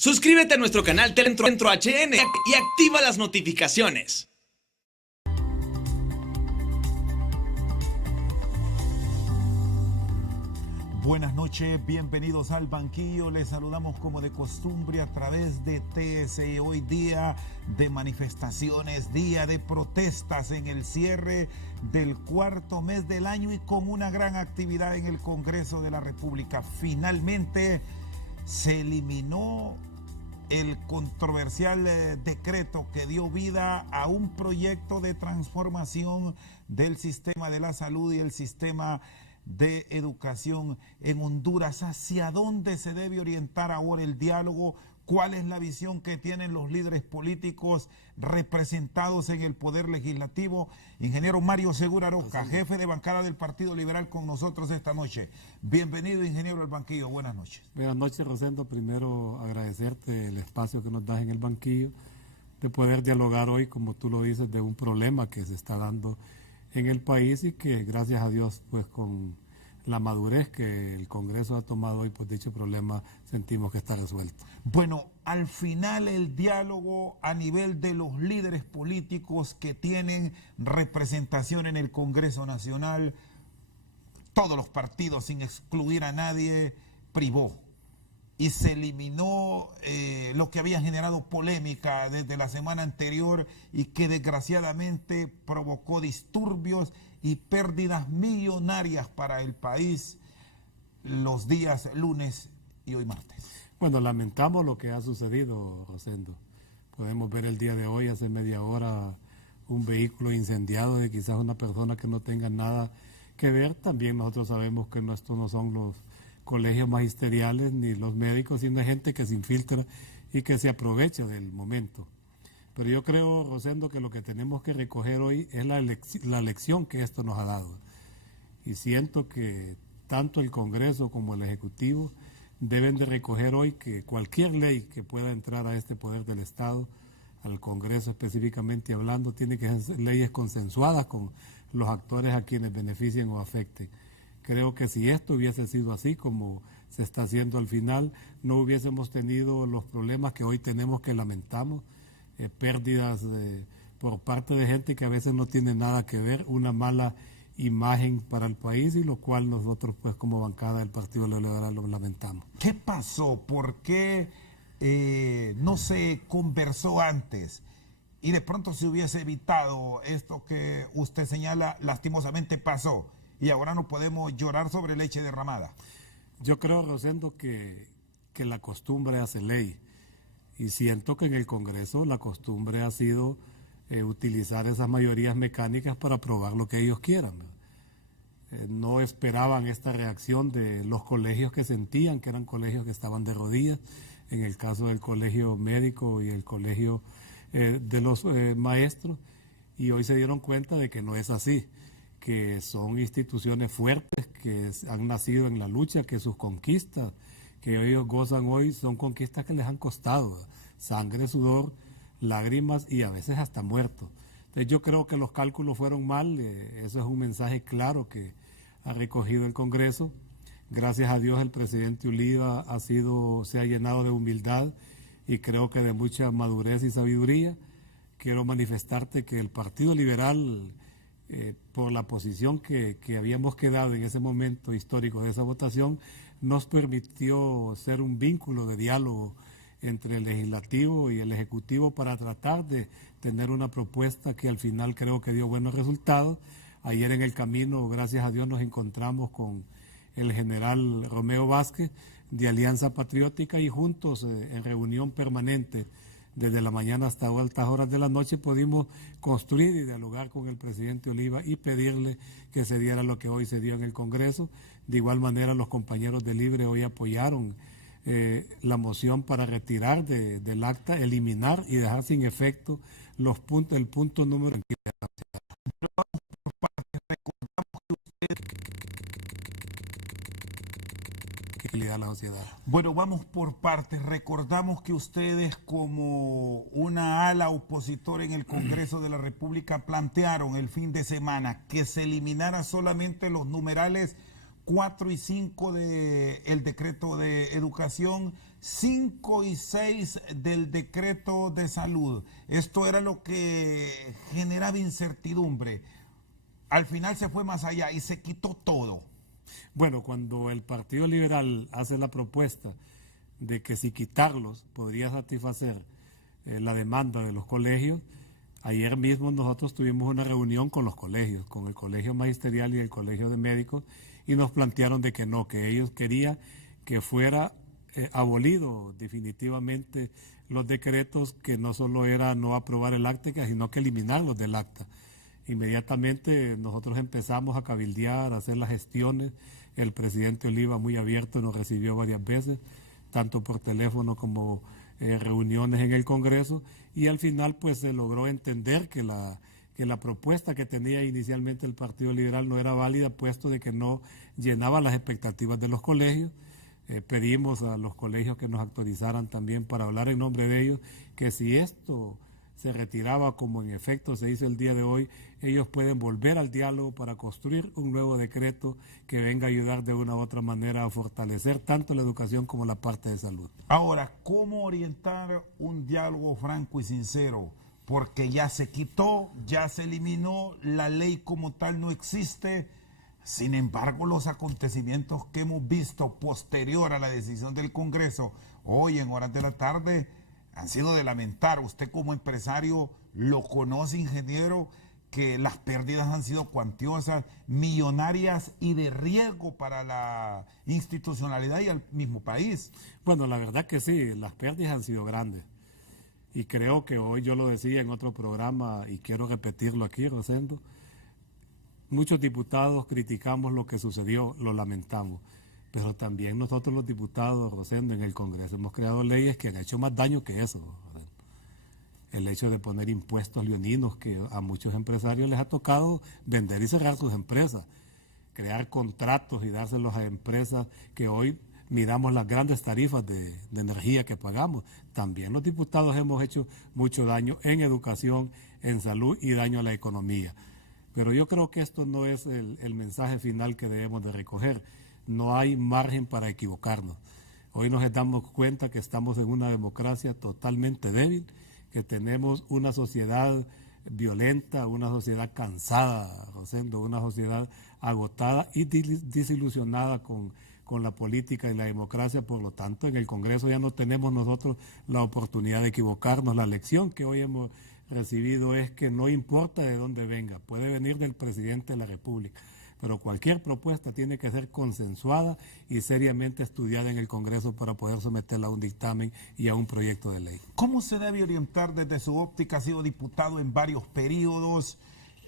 Suscríbete a nuestro canal Telentro HN y activa las notificaciones. Buenas noches, bienvenidos al banquillo. Les saludamos como de costumbre a través de TSE. Hoy día de manifestaciones, día de protestas en el cierre del cuarto mes del año y con una gran actividad en el Congreso de la República. Finalmente se eliminó el controversial decreto que dio vida a un proyecto de transformación del sistema de la salud y el sistema de educación en Honduras. ¿Hacia dónde se debe orientar ahora el diálogo? ¿Cuál es la visión que tienen los líderes políticos representados en el Poder Legislativo? Ingeniero Mario Segura Roca, jefe de bancada del Partido Liberal, con nosotros esta noche. Bienvenido, ingeniero, al banquillo. Buenas noches. Buenas noches, Rosendo. Primero, agradecerte el espacio que nos das en el banquillo, de poder dialogar hoy, como tú lo dices, de un problema que se está dando en el país y que, gracias a Dios, pues con la madurez que el Congreso ha tomado hoy, pues dicho problema sentimos que está resuelto. Bueno, al final el diálogo a nivel de los líderes políticos que tienen representación en el Congreso Nacional, todos los partidos sin excluir a nadie, privó y se eliminó lo que había generado polémica desde la semana anterior y que desgraciadamente provocó disturbios y pérdidas millonarias para el país los días lunes y hoy martes. Bueno, lamentamos lo que ha sucedido, Rosendo. Podemos ver el día de hoy, hace media hora, un vehículo incendiado de quizás una persona que no tenga nada que ver. También nosotros sabemos que estos no son los colegios magisteriales ni los médicos, sino gente que se infiltra y que se aprovecha del momento. Pero yo creo, Rosendo, que lo que tenemos que recoger hoy es la lección que esto nos ha dado. Y siento que tanto el Congreso como el Ejecutivo deben de recoger hoy que cualquier ley que pueda entrar a este poder del Estado, al Congreso específicamente hablando, tiene que ser leyes consensuadas con los actores a quienes beneficien o afecten. Creo que si esto hubiese sido así como se está haciendo al final, no hubiésemos tenido los problemas que hoy tenemos, que lamentamos, pérdidas por parte de gente que a veces no tiene nada que ver, una mala imagen para el país, y lo cual nosotros pues como bancada del Partido Liberal lo lamentamos. ¿Qué pasó? ¿Por qué no se conversó antes? Y de pronto se hubiese evitado esto que usted señala, lastimosamente pasó. Y ahora no podemos llorar sobre leche derramada. Yo creo, Rosendo, que la costumbre hace ley. Y siento que en el Congreso la costumbre ha sido utilizar esas mayorías mecánicas para aprobar lo que ellos quieran. No esperaban esta reacción de los colegios que sentían que eran colegios que estaban de rodillas, en el caso del colegio médico y el colegio de los maestros, y hoy se dieron cuenta de que no es así, que son instituciones fuertes, que han nacido en la lucha, que sus conquistas que ellos gozan hoy son conquistas que les han costado sangre, sudor, lágrimas y a veces hasta muertos. Entonces yo creo que los cálculos fueron mal, eso es un mensaje claro que ha recogido el Congreso. Gracias a Dios el presidente Oliva se ha llenado de humildad y creo que de mucha madurez y sabiduría. Quiero manifestarte que el Partido Liberal, por la posición que habíamos quedado en ese momento histórico de esa votación, nos permitió ser un vínculo de diálogo entre el Legislativo y el Ejecutivo para tratar de tener una propuesta que al final creo que dio buenos resultados. Ayer en el camino, gracias a Dios, nos encontramos con el general Romeo Vázquez de Alianza Patriótica y juntos en reunión permanente desde la mañana hasta altas horas de la noche pudimos construir y dialogar con el presidente Oliva y pedirle que se diera lo que hoy se dio en el Congreso. De igual manera, los compañeros de Libre hoy apoyaron la moción para retirar del acta, eliminar y dejar sin efecto el punto número en que le da a la sociedad. Bueno, vamos por partes. Recordamos que ustedes, como una ala opositora en el Congreso de la República, plantearon el fin de semana que se eliminara solamente los numerales 4 y 5 del decreto de educación, 5 y 6 del decreto de salud. Esto era lo que generaba incertidumbre. Al final se fue más allá y se quitó todo. Bueno, cuando el Partido Liberal hace la propuesta de que si quitarlos podría satisfacer la demanda de los colegios, ayer mismo nosotros tuvimos una reunión con los colegios, con el Colegio Magisterial y el Colegio de Médicos, y nos plantearon de que no, que ellos querían que fuera abolido definitivamente los decretos, que no solo era no aprobar el acta, sino que eliminarlos del acta. Inmediatamente nosotros empezamos a cabildear, a hacer las gestiones. El presidente Oliva, muy abierto, nos recibió varias veces, tanto por teléfono como reuniones en el Congreso, y al final pues se logró entender que la propuesta que tenía inicialmente el Partido Liberal no era válida, puesto de que no llenaba las expectativas de los colegios. Pedimos a los colegios que nos autorizaran también para hablar en nombre de ellos, que si esto se retiraba, como en efecto se hizo el día de hoy, ellos pueden volver al diálogo para construir un nuevo decreto que venga a ayudar de una u otra manera a fortalecer tanto la educación como la parte de salud. Ahora, ¿cómo orientar un diálogo franco y sincero? Porque ya se quitó, ya se eliminó, la ley como tal no existe. Sin embargo, los acontecimientos que hemos visto posterior a la decisión del Congreso, hoy en horas de la tarde, han sido de lamentar. Usted como empresario lo conoce, ingeniero, que las pérdidas han sido cuantiosas, millonarias y de riesgo para la institucionalidad y al mismo país. Bueno, la verdad que sí, las pérdidas han sido grandes. Y creo que hoy yo lo decía en otro programa y quiero repetirlo aquí, Rosendo. Muchos diputados criticamos lo que sucedió, lo lamentamos. Pero también nosotros los diputados, Rosendo, en el Congreso hemos creado leyes que han hecho más daño que eso. El hecho de poner impuestos leoninos que a muchos empresarios les ha tocado vender y cerrar sus empresas, crear contratos y dárselos a empresas que hoy miramos las grandes tarifas de energía que pagamos. También los diputados hemos hecho mucho daño en educación, en salud y daño a la economía. Pero yo creo que esto no es el mensaje final que debemos de recoger. No hay margen para equivocarnos. Hoy nos damos cuenta que estamos en una democracia totalmente débil, que tenemos una sociedad violenta, una sociedad cansada, Rosendo, una sociedad agotada y desilusionada con la política y la democracia. Por lo tanto, en el Congreso ya no tenemos nosotros la oportunidad de equivocarnos. La lección que hoy hemos recibido es que no importa de dónde venga, puede venir del presidente de la República, pero cualquier propuesta tiene que ser consensuada y seriamente estudiada en el Congreso para poder someterla a un dictamen y a un proyecto de ley. ¿Cómo se debe orientar desde su óptica? Ha sido diputado en varios periodos,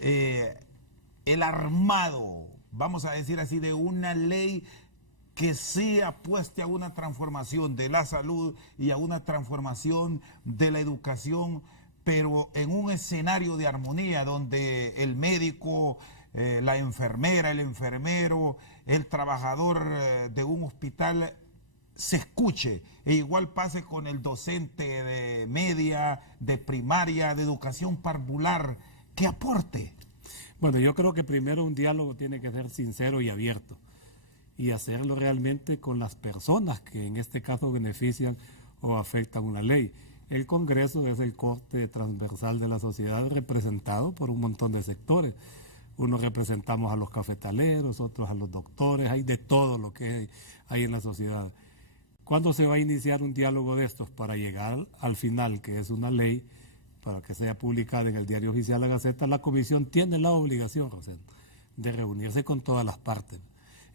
el armado, vamos a decir así, de una ley que sí apueste a una transformación de la salud y a una transformación de la educación, pero en un escenario de armonía donde el médico, la enfermera, el enfermero, el trabajador de un hospital se escuche, e igual pase con el docente de media, de primaria, de educación parvular, que aporte. Bueno, yo creo que primero un diálogo tiene que ser sincero y abierto, y hacerlo realmente con las personas que en este caso benefician o afectan una ley. El Congreso es el corte transversal de la sociedad representado por un montón de sectores. Unos representamos a los cafetaleros, otros a los doctores, hay de todo lo que hay en la sociedad. ¿Cuándo se va a iniciar un diálogo de estos? Para llegar al final, que es una ley, para que sea publicada en el Diario Oficial La Gaceta. La Comisión tiene la obligación, Rosendo, de reunirse con todas las partes.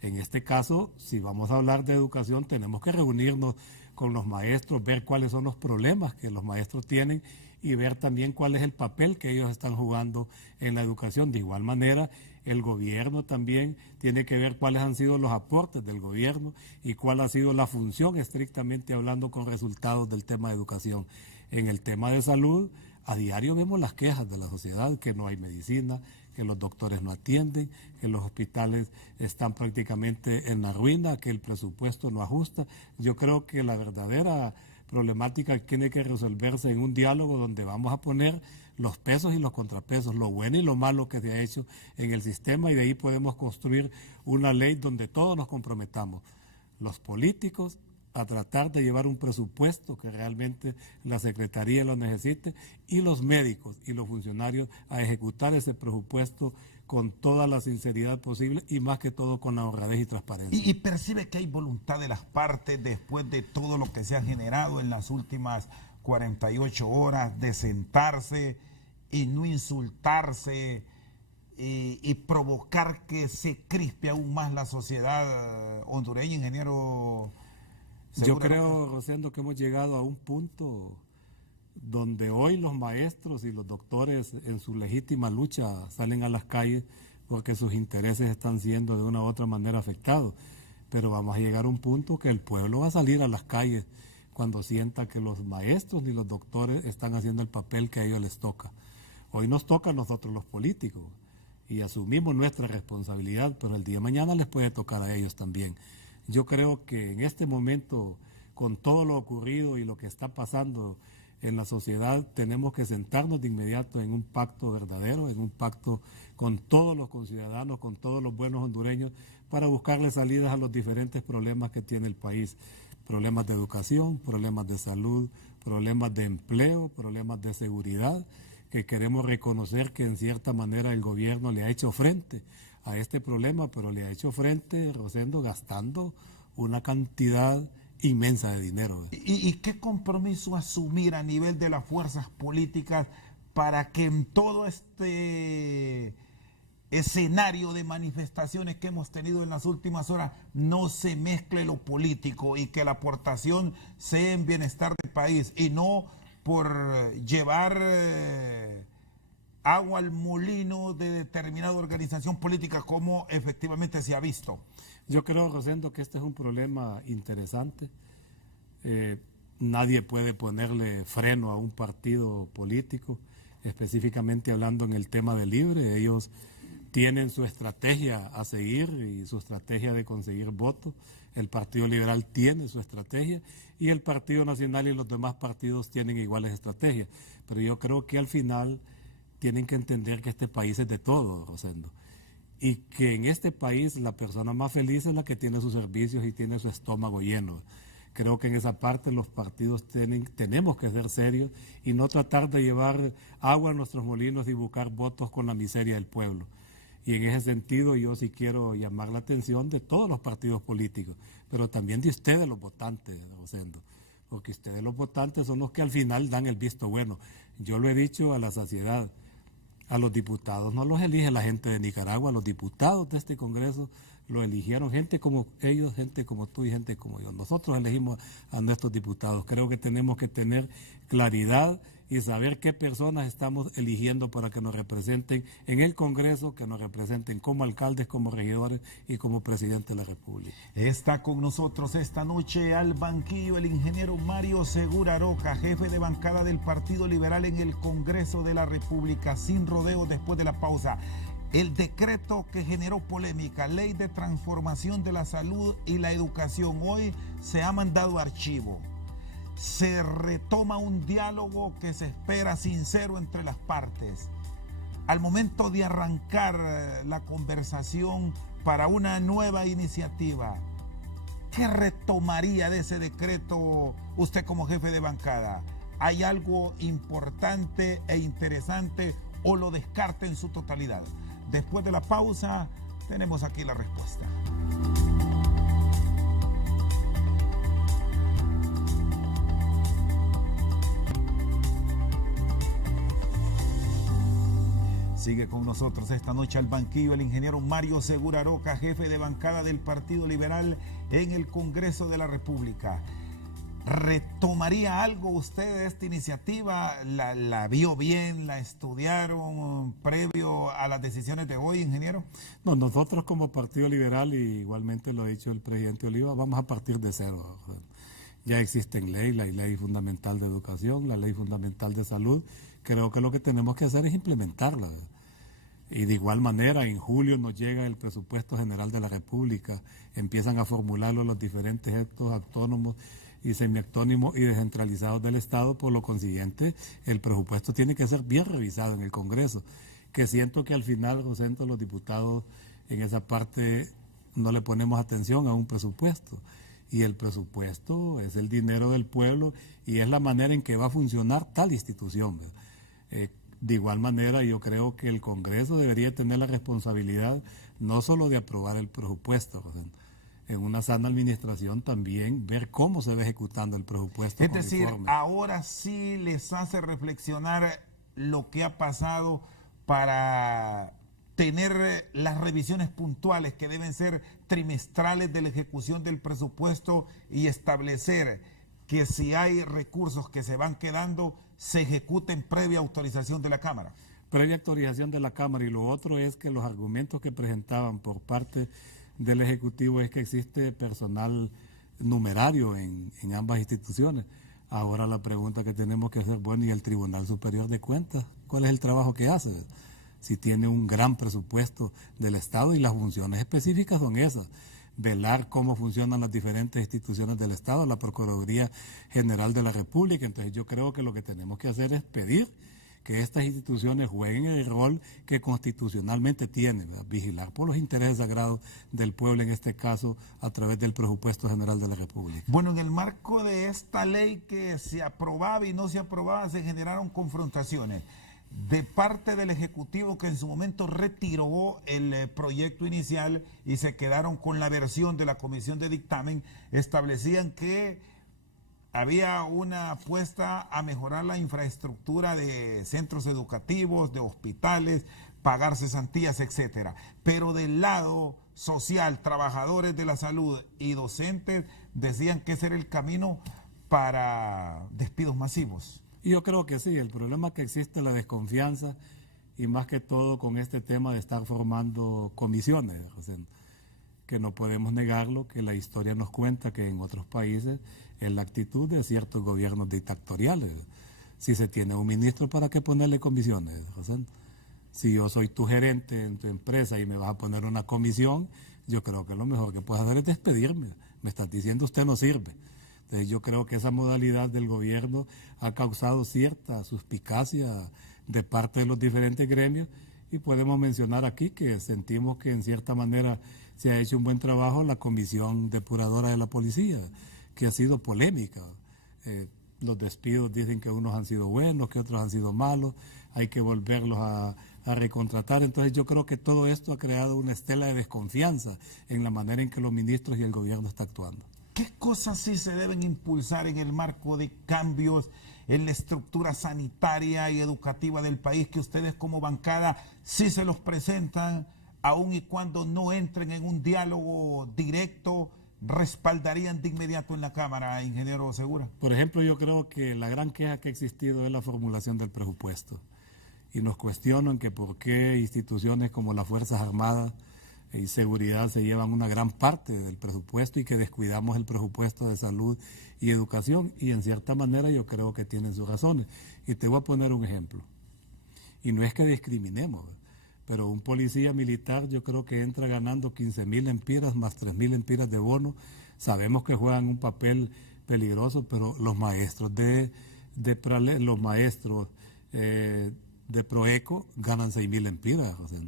En este caso, si vamos a hablar de educación, tenemos que reunirnos con los maestros, ver cuáles son los problemas que los maestros tienen y ver también cuál es el papel que ellos están jugando en la educación. De igual manera, el gobierno también tiene que ver cuáles han sido los aportes del gobierno y cuál ha sido la función, estrictamente hablando, con resultados del tema de educación. En el tema de salud, a diario vemos las quejas de la sociedad, que no hay medicina, que los doctores no atienden, que los hospitales están prácticamente en la ruina, que el presupuesto no ajusta. Yo creo que la verdadera problemática tiene que resolverse en un diálogo donde vamos a poner los pesos y los contrapesos, lo bueno y lo malo que se ha hecho en el sistema, y de ahí podemos construir una ley donde todos nos comprometamos, los políticos, a tratar de llevar un presupuesto que realmente la Secretaría lo necesite y los médicos y los funcionarios a ejecutar ese presupuesto con toda la sinceridad posible y más que todo con la honradez y transparencia. Y percibe que hay voluntad de las partes después de todo lo que se ha generado en las últimas 48 horas de sentarse y no insultarse y provocar que se crispe aún más la sociedad hondureña, ingeniero. Yo creo, Rosendo, que hemos llegado a un punto donde hoy los maestros y los doctores en su legítima lucha salen a las calles porque sus intereses están siendo de una u otra manera afectados. Pero vamos a llegar a un punto que el pueblo va a salir a las calles cuando sienta que los maestros ni los doctores están haciendo el papel que a ellos les toca. Hoy nos toca a nosotros los políticos y asumimos nuestra responsabilidad, pero el día de mañana les puede tocar a ellos también. Yo creo que en este momento, con todo lo ocurrido y lo que está pasando en la sociedad, tenemos que sentarnos de inmediato en un pacto verdadero, en un pacto con todos los conciudadanos, con todos los buenos hondureños, para buscarle salidas a los diferentes problemas que tiene el país. Problemas de educación, problemas de salud, problemas de empleo, problemas de seguridad, que queremos reconocer que en cierta manera el gobierno le ha hecho frente a este problema, pero le ha hecho frente, Rosendo, gastando una cantidad inmensa de dinero. ¿Y qué compromiso asumir a nivel de las fuerzas políticas para que en todo este escenario de manifestaciones que hemos tenido en las últimas horas no se mezcle lo político y que la aportación sea en bienestar del país y no por llevar agua al molino de determinada organización política como efectivamente se ha visto? Yo creo, Rosendo, que este es un problema interesante. Nadie puede ponerle freno a un partido político, específicamente hablando en el tema del Libre. Ellos tienen su estrategia a seguir y su estrategia de conseguir votos. El Partido Liberal tiene su estrategia y el Partido Nacional y los demás partidos tienen iguales estrategias. Pero yo creo que al final tienen que entender que este país es de todos, Rosendo. Y que en este país la persona más feliz es la que tiene sus servicios y tiene su estómago lleno. Creo que en esa parte los partidos tenemos que ser serios y no tratar de llevar agua a nuestros molinos y buscar votos con la miseria del pueblo. Y en ese sentido yo sí quiero llamar la atención de todos los partidos políticos, pero también de ustedes los votantes, Rosendo, porque ustedes los votantes son los que al final dan el visto bueno. Yo lo he dicho a la saciedad, a los diputados no los elige la gente de Nicaragua, los diputados de este Congreso lo eligieron gente como ellos, gente como tú y gente como yo. Nosotros elegimos a nuestros diputados. Creo que tenemos que tener claridad y saber qué personas estamos eligiendo para que nos representen en el Congreso, que nos representen como alcaldes, como regidores y como presidente de la República. Está con nosotros esta noche al banquillo el ingeniero Mario Segura Aroca, jefe de bancada del Partido Liberal en el Congreso de la República. Sin rodeos, después de la pausa. El decreto que generó polémica, Ley de Transformación de la Salud y la Educación, hoy se ha mandado a archivo. Se retoma un diálogo que se espera sincero entre las partes. Al momento de arrancar la conversación para una nueva iniciativa, ¿qué retomaría de ese decreto usted como jefe de bancada? ¿Hay algo importante e interesante o lo descarta en su totalidad? Después de la pausa, tenemos aquí la respuesta. Sigue con nosotros esta noche al banquillo el ingeniero Mario Segura Aroca, jefe de bancada del Partido Liberal en el Congreso de la República. ¿Retomaría algo usted de esta iniciativa? ¿La vio bien? ¿La estudiaron previo a las decisiones de hoy, ingeniero? No, nosotros como Partido Liberal, y igualmente lo ha dicho el presidente Oliva, vamos a partir de cero. Ya existen leyes, la ley fundamental de educación, la ley fundamental de salud. Creo que lo que tenemos que hacer es implementarla. Y de igual manera, en julio nos llega el presupuesto general de la República, empiezan a formularlo los diferentes actos autónomos y semiautónomos y descentralizados del Estado. Por lo consiguiente, el presupuesto tiene que ser bien revisado en el Congreso, que siento que al final, Rosendo, los diputados en esa parte no le ponemos atención a un presupuesto. y el presupuesto es el dinero del pueblo y es la manera en que va a funcionar tal institución. De igual manera, yo creo que el Congreso debería tener la responsabilidad no solo de aprobar el presupuesto, en una sana administración también ver cómo se va ejecutando el presupuesto. Es decir, ahora sí les hace reflexionar lo que ha pasado para tener las revisiones puntuales que deben ser trimestrales de la ejecución del presupuesto y establecer que si hay recursos que se van quedando, se ejecuten previa autorización de la Cámara. Previa autorización de la Cámara, y lo otro es que los argumentos que presentaban por parte del Ejecutivo es que existe personal numerario en ambas instituciones. Ahora la pregunta que tenemos que hacer, bueno, ¿y el Tribunal Superior de Cuentas? ¿Cuál es el trabajo que hace? Si tiene un gran presupuesto del Estado y las funciones específicas son esas: velar cómo funcionan las diferentes instituciones del Estado, la Procuraduría General de la República. Entonces yo creo que lo que tenemos que hacer es pedir que estas instituciones jueguen el rol que constitucionalmente tienen, ¿verdad? Vigilar por los intereses sagrados del pueblo, en este caso a través del presupuesto general de la República. Bueno, en el marco de esta ley que se aprobaba y no se aprobaba, se generaron confrontaciones de parte del Ejecutivo, que en su momento retiró el proyecto inicial y se quedaron con la versión de la Comisión de Dictamen. Establecían que había una apuesta a mejorar la infraestructura de centros educativos, de hospitales, pagar cesantías, etcétera. Pero del lado social, trabajadores de la salud y docentes decían que ese era el camino para despidos masivos. Yo creo que sí, el problema es que existe la desconfianza y más que todo con este tema de estar formando comisiones, o sea, que no podemos negarlo, que la historia nos cuenta que en otros países es la actitud de ciertos gobiernos dictatoriales. Si se tiene un ministro, ¿para qué ponerle comisiones? O sea, si yo soy tu gerente en tu empresa y me vas a poner una comisión, yo creo que lo mejor que puedes hacer es despedirme. Me estás diciendo usted no sirve. Entonces yo creo que esa modalidad del gobierno ha causado cierta suspicacia de parte de los diferentes gremios y podemos mencionar aquí que sentimos que en cierta manera se ha hecho un buen trabajo la comisión depuradora de la policía, que ha sido polémica. Los despidos dicen que unos han sido buenos, que otros han sido malos, hay que volverlos a recontratar. Entonces yo creo que todo esto ha creado una estela de desconfianza en la manera en que los ministros y el gobierno está actuando. ¿Qué cosas sí se deben impulsar en el marco de cambios en la estructura sanitaria y educativa del país que ustedes como bancada sí se los presentan, aun y cuando no entren en un diálogo directo, respaldarían de inmediato en la Cámara, ingeniero Segura? Por ejemplo, yo creo que la gran queja que ha existido es la formulación del presupuesto. Y nos cuestionan que por qué instituciones como las Fuerzas Armadas y Seguridad se llevan una gran parte del presupuesto y que descuidamos el presupuesto de salud y educación. Y en cierta manera yo creo que tienen sus razones. Y te voy a poner un ejemplo. Y no es que discriminemos, pero un policía militar yo creo que entra ganando 15,000 lempiras más 3,000 lempiras de bono. Sabemos que juegan un papel peligroso, pero los maestros de Proeco ganan 6,000 lempiras. O sea,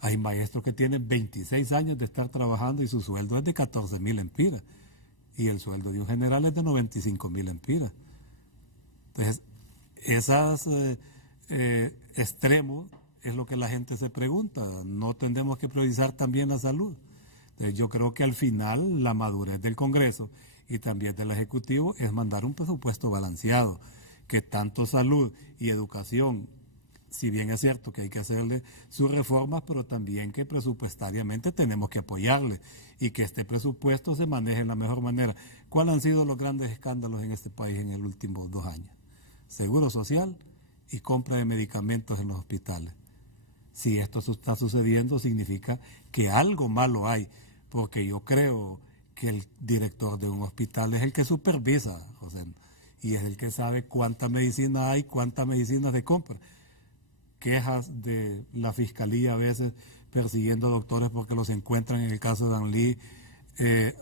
hay maestros que tienen 26 años de estar trabajando y su sueldo es de 14,000 lempiras. Y el sueldo de un general es de 95,000 lempiras. Entonces, esos extremos es lo que la gente se pregunta. ¿No tendremos que priorizar también la salud? Entonces, yo creo que al final la madurez del Congreso y también del Ejecutivo es mandar un presupuesto balanceado, que tanto salud y educación, si bien es cierto que hay que hacerle sus reformas, pero también que presupuestariamente tenemos que apoyarle y que este presupuesto se maneje de la mejor manera. ¿Cuáles han sido los grandes escándalos en este país en los últimos 2 años? Seguro social y compra de medicamentos en los hospitales. Si esto está sucediendo, significa que algo malo hay, porque yo creo que el director de un hospital es el que supervisa, José, y es el que sabe cuánta medicina hay, cuántas medicinas de compra. Quejas de la fiscalía a veces persiguiendo doctores porque los encuentran, en el caso de Dan Lee,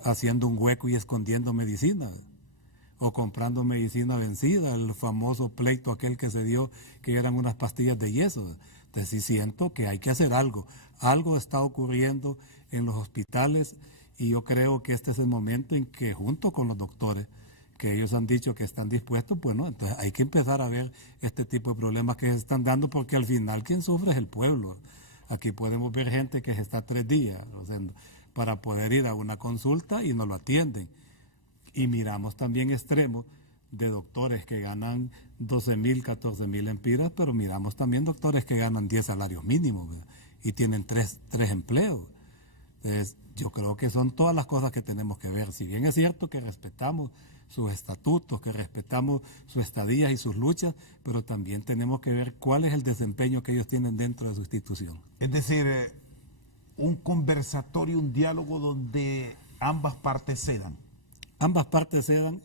haciendo un hueco y escondiendo medicina o comprando medicina vencida, el famoso pleito aquel que se dio, que eran unas pastillas de yeso. Entonces sí siento que hay que hacer algo está ocurriendo en los hospitales Y yo creo que este es el momento en que junto con los doctores, que ellos han dicho que están dispuestos, bueno, entonces hay que empezar a ver este tipo de problemas que se están dando, porque al final quien sufre es el pueblo. Aquí podemos ver gente que se está 3 días, o sea, para poder ir a una consulta y no lo atienden. Y miramos también extremos de doctores que ganan 12,000, 14,000 empiras, pero miramos también doctores que ganan 10 salarios mínimos, ¿verdad? Y tienen tres empleos. Entonces, yo creo que son todas las cosas que tenemos que ver. Si bien es cierto que respetamos sus estatutos, que respetamos sus estadías y sus luchas, pero también tenemos que ver cuál es el desempeño que ellos tienen dentro de su institución. Es decir, un conversatorio, un diálogo donde ambas partes cedan. Ambas partes cedan,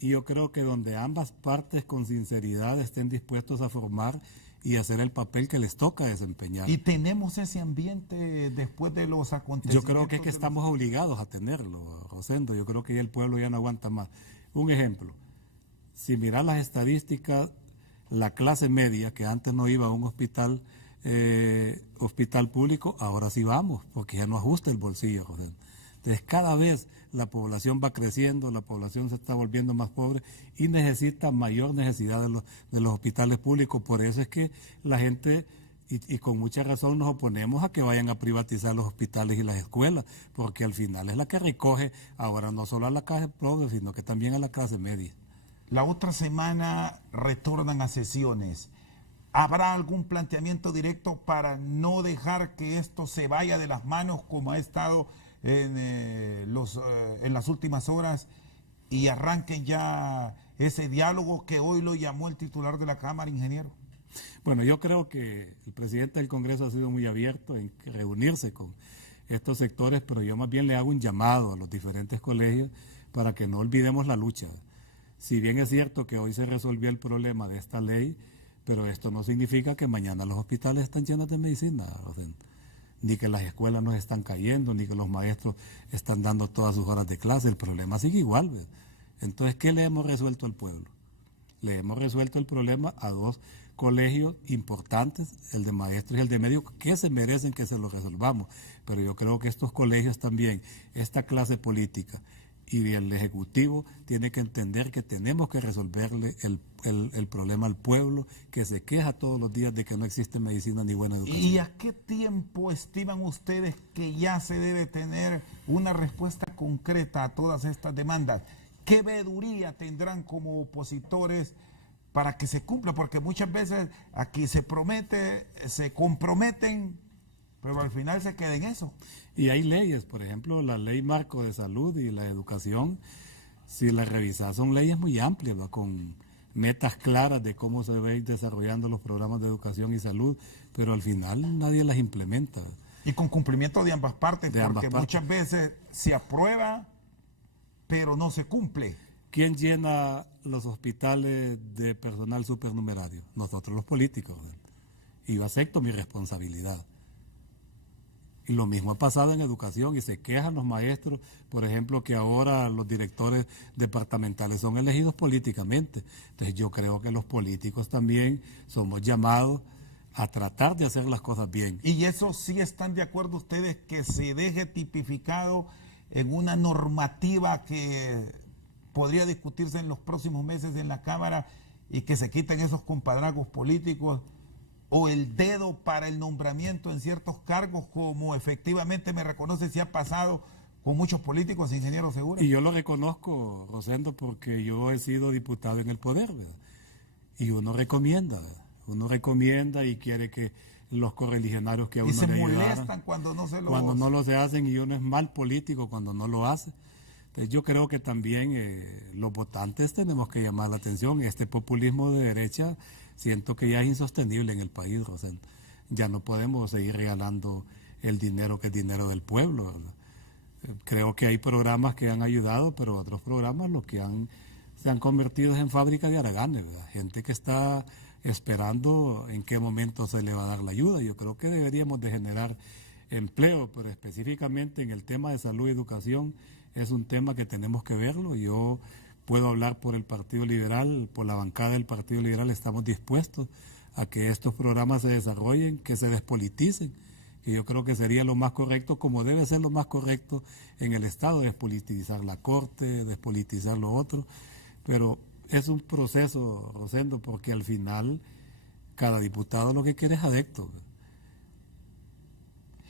y yo creo que donde ambas partes con sinceridad estén dispuestos a formar y hacer el papel que les toca desempeñar. Y tenemos ese ambiente después de los acontecimientos. Yo creo que es que estamos obligados a tenerlo, Rosendo. Yo creo que ya el pueblo ya no aguanta más. Un ejemplo, si miras las estadísticas, la clase media, que antes no iba a un hospital público, ahora sí vamos, porque ya no ajusta el bolsillo, Rosendo. Entonces, cada vez la población va creciendo, la población se está volviendo más pobre y necesita mayor necesidad de los hospitales públicos. Por eso es que la gente, y con mucha razón, nos oponemos a que vayan a privatizar los hospitales y las escuelas, porque al final es la que recoge ahora no solo a la clase pobre, sino que también a la clase media. La otra semana retornan a sesiones. ¿Habrá algún planteamiento directo para no dejar que esto se vaya de las manos como ha estado en las últimas horas y arranquen ya ese diálogo que hoy lo llamó el titular de la Cámara, ingeniero? Bueno, yo creo que el presidente del Congreso ha sido muy abierto en reunirse con estos sectores, pero yo más bien le hago un llamado a los diferentes colegios para que no olvidemos la lucha. Si bien es cierto que hoy se resolvió el problema de esta ley, pero esto no significa que mañana los hospitales están llenos de medicina, ni que las escuelas no están cayendo, ni que los maestros están dando todas sus horas de clase. El problema sigue igual, ¿verdad? Entonces, ¿qué le hemos resuelto al pueblo? Le hemos resuelto el problema a 2 colegios importantes, el de maestros y el de médicos, que se merecen que se lo resolvamos. Pero yo creo que estos colegios también, esta clase política y el Ejecutivo tiene que entender que tenemos que resolverle el problema al pueblo, que se queja todos los días de que no existe medicina ni buena educación. ¿Y a qué tiempo estiman ustedes que ya se debe tener una respuesta concreta a todas estas demandas? ¿Qué veeduría tendrán como opositores para que se cumpla? Porque muchas veces aquí se promete, se comprometen, pero al final se queda en eso. Y hay leyes, por ejemplo, la ley marco de salud y la educación, si la revisas, son leyes muy amplias, ¿verdad? Con metas claras de cómo se deben ir desarrollando los programas de educación y salud, pero al final nadie las implementa, ¿verdad? Y con cumplimiento de ambas partes, porque muchas veces se aprueba, pero no se cumple. ¿Quién llena los hospitales de personal supernumerario? Nosotros los políticos, ¿verdad? Y yo acepto mi responsabilidad. Y lo mismo ha pasado en educación y se quejan los maestros, por ejemplo, que ahora los directores departamentales son elegidos políticamente. Entonces yo creo que los políticos también somos llamados a tratar de hacer las cosas bien. ¿Y eso sí están de acuerdo ustedes que se deje tipificado en una normativa que podría discutirse en los próximos meses en la Cámara y que se quiten esos compadrazgos políticos o el dedo para el nombramiento en ciertos cargos, como efectivamente me reconoce si ha pasado con muchos políticos, ingeniero Segura? Y yo lo reconozco, Rosendo, porque yo he sido diputado en el poder, ¿verdad? Y uno recomienda y quiere que los correligionarios que a uno y se le molestan ayudaran, cuando no se lo cuando no lo se hacen, y uno es mal político cuando no lo hace. Entonces yo creo que también los votantes tenemos que llamar la atención. Este populismo de derecha siento que ya es insostenible en el país, Rosendo. Ya no podemos seguir regalando el dinero que es dinero del pueblo, ¿verdad? Creo que hay programas que han ayudado, pero otros programas se han convertido en fábrica de haraganes, ¿verdad? Gente que está esperando en qué momento se le va a dar la ayuda. Yo creo que deberíamos de generar empleo, pero específicamente en el tema de salud y educación es un tema que tenemos que verlo. Yo puedo hablar por el Partido Liberal, por la bancada del Partido Liberal, estamos dispuestos a que estos programas se desarrollen, que se despoliticen, que yo creo que sería lo más correcto, como debe ser lo más correcto en el Estado, despolitizar la Corte, despolitizar lo otro, pero es un proceso, Rosendo, porque al final cada diputado lo que quiere es adeptos.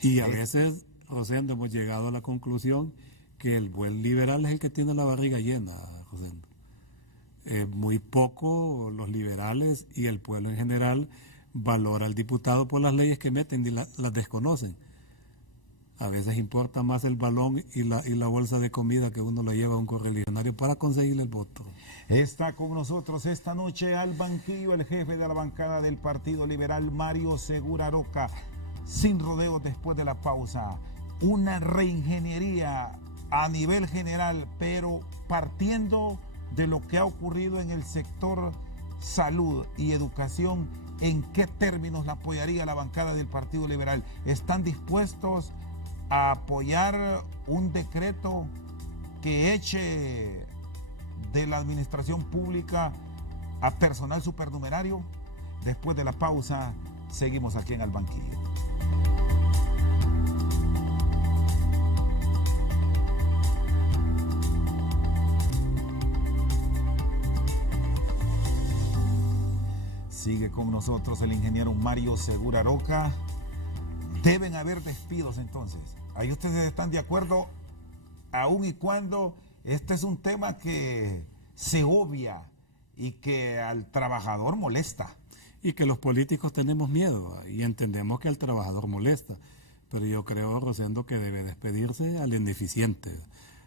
Y a veces, Rosendo, hemos llegado a la conclusión que el buen liberal es el que tiene la barriga llena, Rosendo. Muy poco los liberales y el pueblo en general valora al diputado por las leyes que meten y las desconocen. A veces importa más el balón y la bolsa de comida que uno la lleva a un correligionario para conseguirle el voto. Está con nosotros esta noche al banquillo el jefe de la bancada del Partido Liberal, Mario Segura Roca. Sin rodeos después de la pausa. Una reingeniería a nivel general, pero partiendo de lo que ha ocurrido en el sector salud y educación, ¿en qué términos la apoyaría la bancada del Partido Liberal? ¿Están dispuestos a apoyar un decreto que eche de la administración pública a personal supernumerario? Después de la pausa, seguimos aquí en Al Banquillo. Sigue con nosotros el ingeniero Mario Segura Roca. Deben haber despidos entonces. Ahí ustedes están de acuerdo, aun y cuando este es un tema que se obvia y que al trabajador molesta. Y que los políticos tenemos miedo y entendemos que al trabajador molesta. Pero yo creo, Rosendo, que debe despedirse al ineficiente,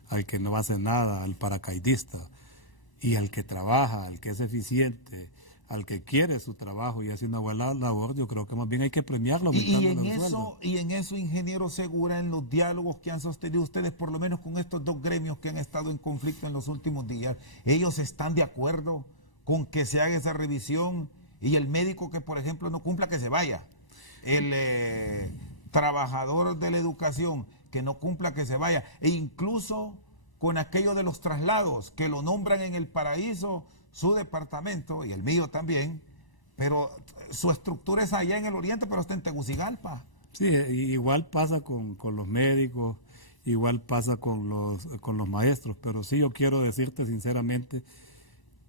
al que no hace nada, al paracaidista, y al que trabaja, al que es eficiente, al que quiere su trabajo y hace una buena labor. Yo creo que más bien hay que premiarlo. Y en eso, ingeniero Segura, en los diálogos que han sostenido ustedes, por lo menos con estos dos gremios que han estado en conflicto en los últimos días, ¿ellos están de acuerdo con que se haga esa revisión y el médico que, por ejemplo, no cumpla, que se vaya? El trabajador de la educación que no cumpla, que se vaya. E incluso con aquello de los traslados, que lo nombran en El Paraíso, su departamento y el mío también, pero su estructura es allá en el oriente, pero está en Tegucigalpa. Sí, igual pasa con los médicos, igual pasa con los maestros, pero sí yo quiero decirte sinceramente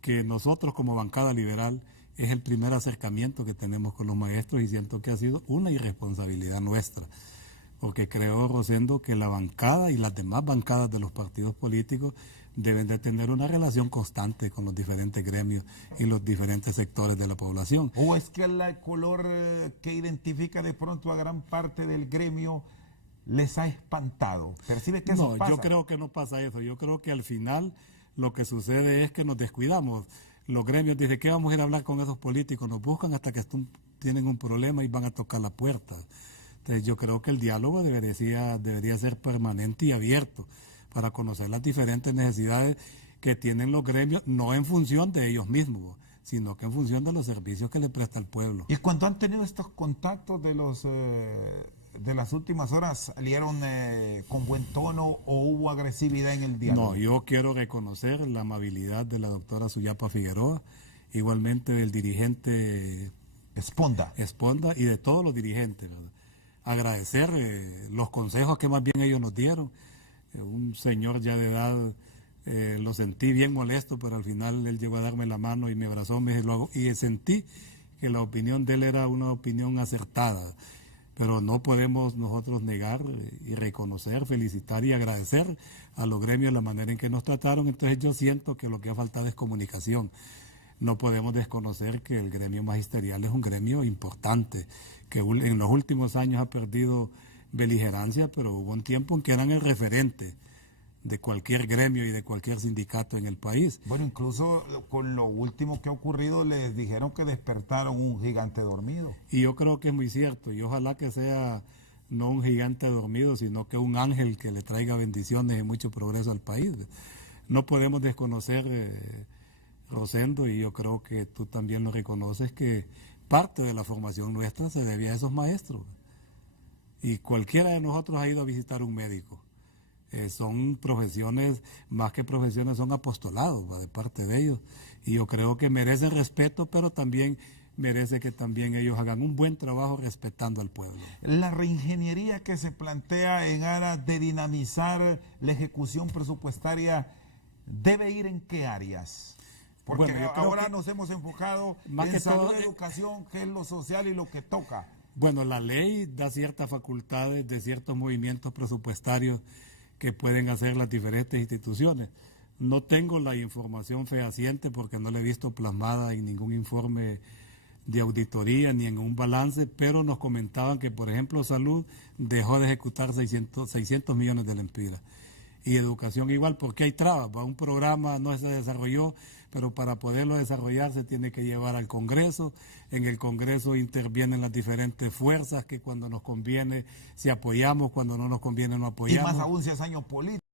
que nosotros como bancada liberal es el primer acercamiento que tenemos con los maestros y siento que ha sido una irresponsabilidad nuestra, porque creo, Rosendo, que la bancada y las demás bancadas de los partidos políticos deben de tener una relación constante con los diferentes gremios y los diferentes sectores de la población. ¿O es que el color que identifica de pronto a gran parte del gremio les ha espantado? ¿Percibe que eso pasa? No, yo creo que no pasa eso. Yo creo que al final lo que sucede es que nos descuidamos. Los gremios dicen que vamos a ir a hablar con esos políticos, nos buscan hasta que tienen un problema y van a tocar la puerta. Entonces yo creo que el diálogo debería ser permanente y abierto, para conocer las diferentes necesidades que tienen los gremios, no en función de ellos mismos, sino que en función de los servicios que le presta el pueblo. Y cuando han tenido estos contactos de las últimas horas, ¿salieron con buen tono o hubo agresividad en el diálogo? No, yo quiero reconocer la amabilidad de la doctora Suyapa Figueroa, igualmente del dirigente Esponda y de todos los dirigentes, ¿verdad? Agradecer los consejos que más bien ellos nos dieron. Un señor ya de edad, lo sentí bien molesto, pero al final él llegó a darme la mano y me abrazó, me dijo, lo hago, y sentí que la opinión de él era una opinión acertada, pero no podemos nosotros negar y reconocer, felicitar y agradecer a los gremios la manera en que nos trataron. Entonces yo siento que lo que ha faltado es comunicación. No podemos desconocer que el gremio magisterial es un gremio importante, que en los últimos años ha perdido beligerancia, pero hubo un tiempo en que eran el referente de cualquier gremio y de cualquier sindicato en el país. Bueno, incluso con lo último que ha ocurrido les dijeron que despertaron un gigante dormido. Y yo creo que es muy cierto, y ojalá que sea no un gigante dormido, sino que un ángel que le traiga bendiciones y mucho progreso al país. No podemos desconocer, Rosendo, y yo creo que tú también lo reconoces, que parte de la formación nuestra se debía a esos maestros. Y cualquiera de nosotros ha ido a visitar un médico. Son profesiones, más que profesiones, son apostolados, ¿va?, de parte de ellos. Y yo creo que merece respeto, pero también merece que también ellos hagan un buen trabajo respetando al pueblo. La reingeniería que se plantea en aras de dinamizar la ejecución presupuestaria debe ir en qué áreas. Porque Bueno, yo creo ahora que nos hemos enfocado más en que salud, todo, educación, que es lo social y lo que toca. Bueno, la ley da ciertas facultades de ciertos movimientos presupuestarios que pueden hacer las diferentes instituciones. No tengo la información fehaciente porque no la he visto plasmada en ningún informe de auditoría ni en un balance, pero nos comentaban que, por ejemplo, salud dejó de ejecutar 600 millones de lempiras. Y educación igual, porque hay trabas. Un programa no se desarrolló, pero para poderlo desarrollar se tiene que llevar al Congreso. En el Congreso intervienen las diferentes fuerzas que cuando nos conviene si apoyamos, cuando no nos conviene no Y apoyamos. más aún si es año político.